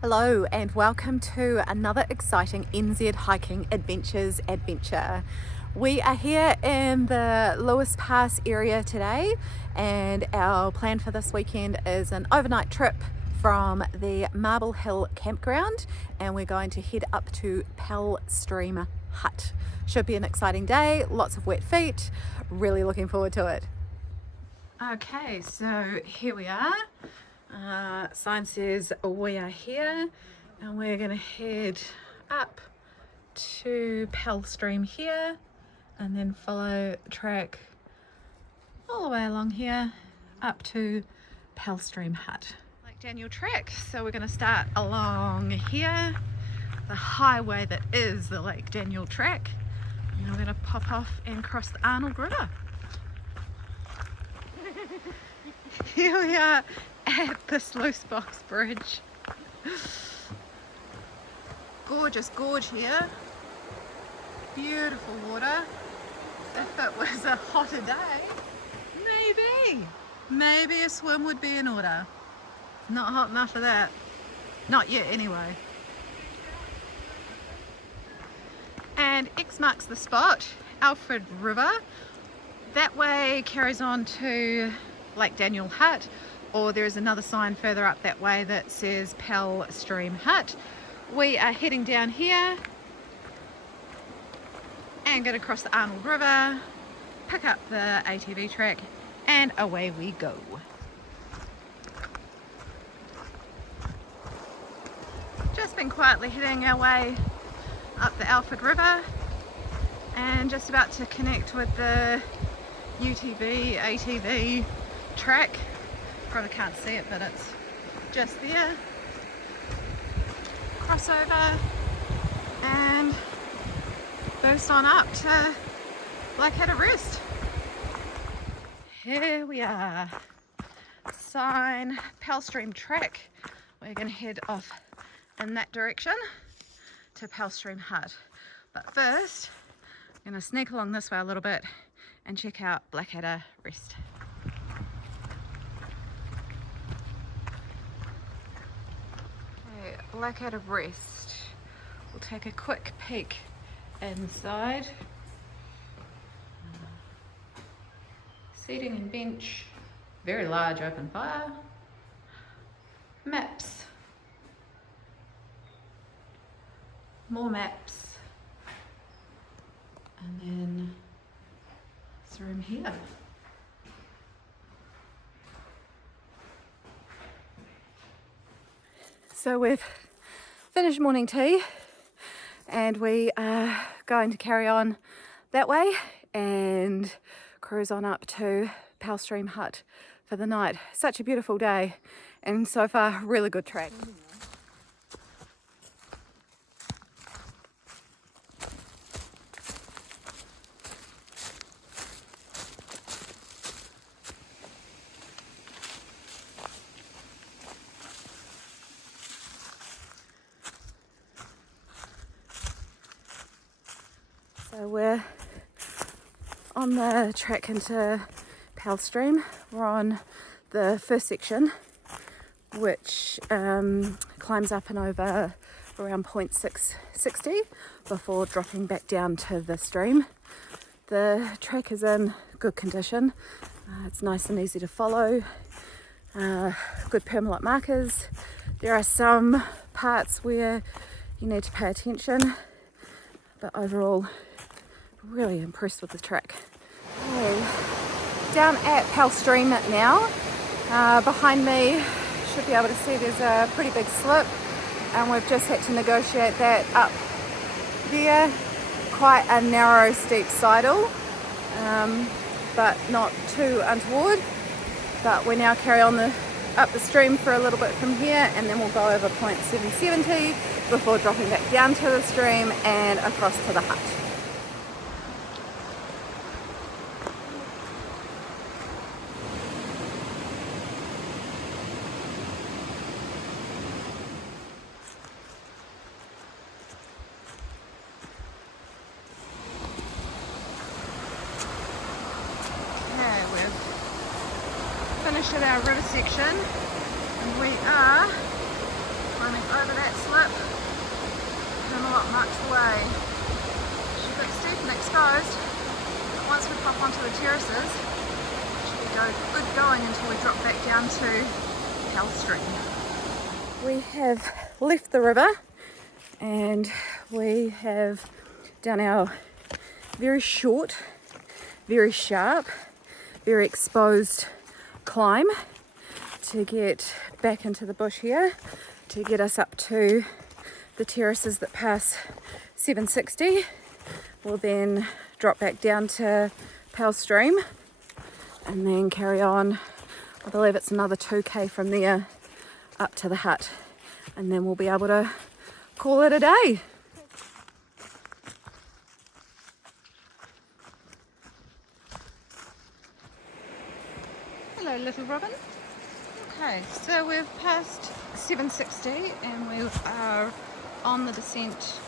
Hello and welcome to another exciting NZ hiking adventure. We are here in the Lewis Pass area today, and our plan for this weekend is an overnight trip from the Marble Hill campground, and we're going to head up to Pell Stream Hut. Should be an exciting day, lots of wet feet, really looking forward to it. Okay, so here we are. Sign says we are here, and we're going to head up to Pell Stream here and then follow the track all the way along here up to Pell Stream Hut. Lake Daniel track, so we're going to start along here, the highway that is the Lake Daniel track, and we're going to pop off and cross the Arnold River. Here we are at the Sluice Box Bridge. Gorgeous gorge here. Beautiful water. If it was a hotter day, maybe a swim would be in order. Not hot enough for that. Not yet anyway. And X marks the spot, Alfred River. That way carries on to Lake Daniel Hut, or there is another sign further up that way that says Pell Stream Hut. We are heading down here and going to cross the Arnold River, pick up the ATV track, and away we go. Just been quietly heading our way up the Alfred River and just about to connect with the UTV ATV track. Probably can't see it, but it's just there. Crossover and boost on up to Blackadder Rest. Here we are. Sign Pell Stream track. We're going to head off in that direction to Pell Stream Hut. But first, I'm going to sneak along this way a little bit and check out Blackadder Rest. Blackadder Rest. We'll take a quick peek inside. Seating and bench, very large open fire. Maps, more maps, and then this room here. So we've finished morning tea and we are going to carry on that way and cruise on up to Pell Stream Hut for the night. Such a beautiful day and so far really good track. So we're on the track into Pell Stream. We're on the first section, which climbs up and over around 660 before dropping back down to the stream. The track is in good condition. It's nice and easy to follow. Good permalot markers. There are some parts where you need to pay attention, but overall really impressed with the track. Okay. Down at Pell Stream now. Behind me, should be able to see there's a pretty big slip, and we've just had to negotiate that up there. Quite a narrow steep sidle, but not too untoward. But we now carry on up the stream for a little bit from here, and then we'll go over point 770 before dropping back down to the stream and across to the hut. Finished at our river section and we are climbing over that slip. Camelot marks the way. She's a bit steep and exposed, but once we pop onto the terraces, it should be good going until we drop back down to Pell Stream. We have left the river and we have done our very short, very sharp, very exposed climb to get back into the bush here, to get us up to the terraces that pass 760. We'll then drop back down to Pell Stream and then carry on. I believe it's another 2k from there up to the hut, and then we'll be able to call it a day. Hello little robin. Okay, so we've passed 760 and we are on the descent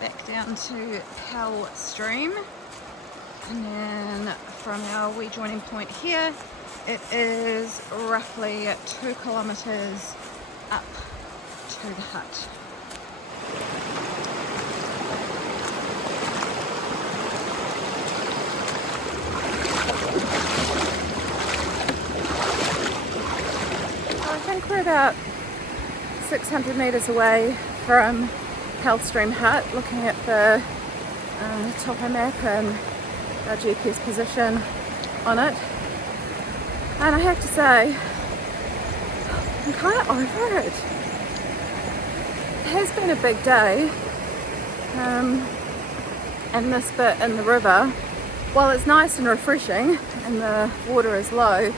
back down to Pell Stream, and then from our wee joining point here it is roughly 2 kilometres up to the hut. I think we're about 600 metres away from Pell Stream Hut, looking at the Topo map and our GPS position on it. And I have to say, I'm kind of over it. It has been a big day, and this bit in the river, while it's nice and refreshing and the water is low,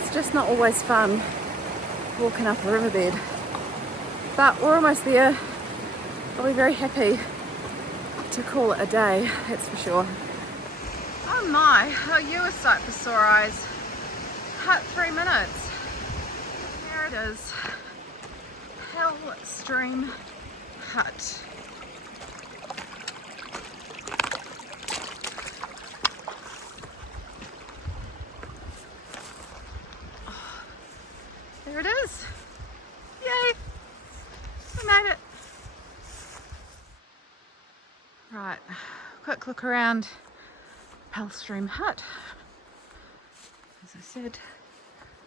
it's just not always fun walking up a riverbed. But we're almost there. I'll be very happy to call it a day, that's for sure. Oh my, are you a sight for sore eyes? Hut 3 minutes. There it is. Pell Stream Hut. Oh, there it is. Yay! We made it. Right, quick look around Pell Stream Hut. As I said,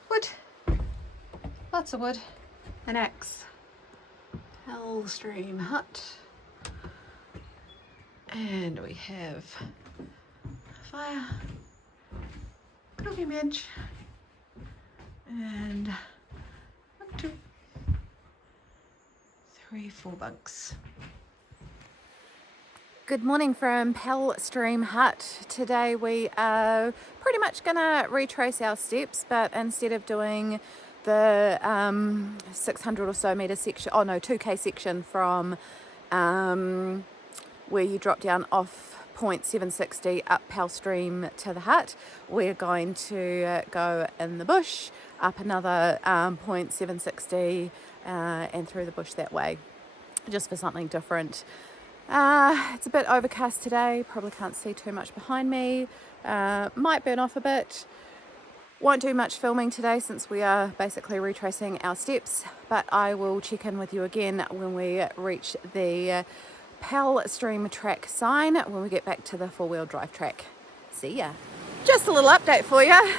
wood, lots of wood, an axe. Pell Stream Hut, and we have fire, cooking bench, and 1, 2, 3, 4 bunks. Good morning from Pell Stream Hut. Today we are pretty much going to retrace our steps, but instead of doing the 600 or so metre section, 2k section from where you drop down off point 760 up Pell Stream to the hut, we're going to go in the bush up another point 760 and through the bush that way, just for something different. It's a bit overcast today, probably can't see too much behind me, might burn off a bit. Won't do much filming today since we are basically retracing our steps, but I will check in with you again when we reach the Pell Stream track sign, when we get back to the 4-wheel drive track. See ya. Just a little update for you.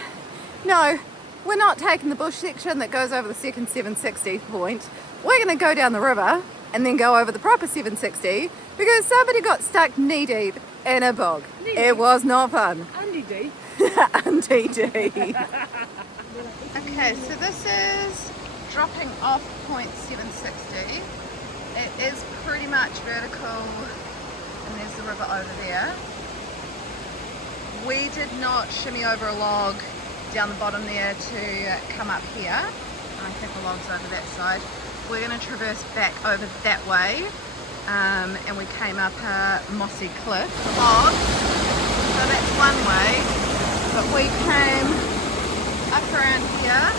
No, we're not taking the bush section that goes over the second 760 point. We're going to go down the river and then go over the proper 760 because somebody got stuck knee deep in a bog. It was not fun. Andy D. Andy D. Okay, so this is dropping off point 760. It is pretty much vertical, and there's the river over there. We did not shimmy over a log down the bottom there to come up here. I think the log's over that side. We're going to traverse back over that way, and we came up a mossy cliff log, so that's one way, but we came up around here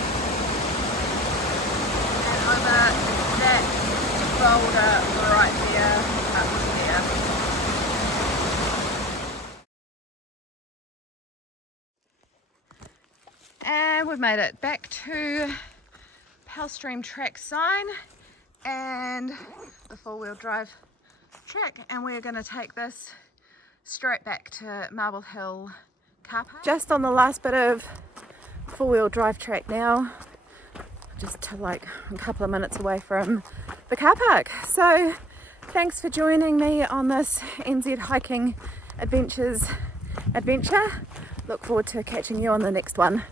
and over that boulder right there up there. And we've made it back to Pell Stream track sign and the four-wheel drive track, and we're going to take this straight back to Marble Hill carpark. Just on the last bit of four-wheel drive track now, just to like a couple of minutes away from the car park. So thanks for joining me on this NZ hiking adventure. Look forward to catching you on the next one.